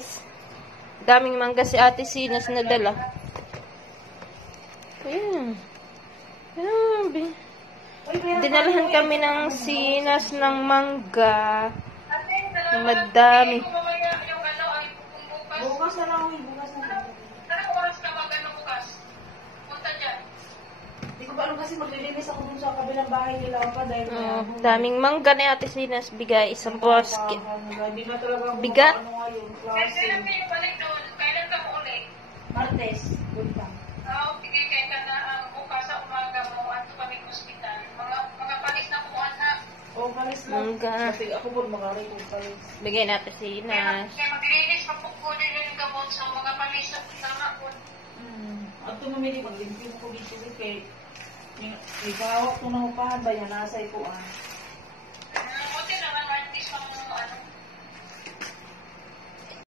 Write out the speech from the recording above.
guys. Daming mangga si Ate Sinas na dala. Ayan. Ayan. Dinalahan kami ng Sinas ng mangga. Madami. Bukas na lang, bukas na lang. Anong oras ka mag-ano bukas? Punta dyan. Hindi ko ba alam kasi maglilinis ako dun sa kabilang bahay nila pa dahil Daming mangga ni Ate Sinas. Bigay isang basket. Hindi na talaga ako Bigat. ano ngayon. Kailan kayo balik doon? Kailan ka mo ulit? Martes. Good pa. Sige, kaya ka na bukas sa umaga mo at kami hospital. Mga palis na kuhan ha. Oo, palis na. Mangga. Kasi ako po magaling kung palis. Bigay ni Ate Sinas. Kaya maglilinis pa po po din yung gamot sa mga palis na tama po. At tumamili, maglimpyo ko dito kay may kahawak ko ng upahan ba yan, nasay ko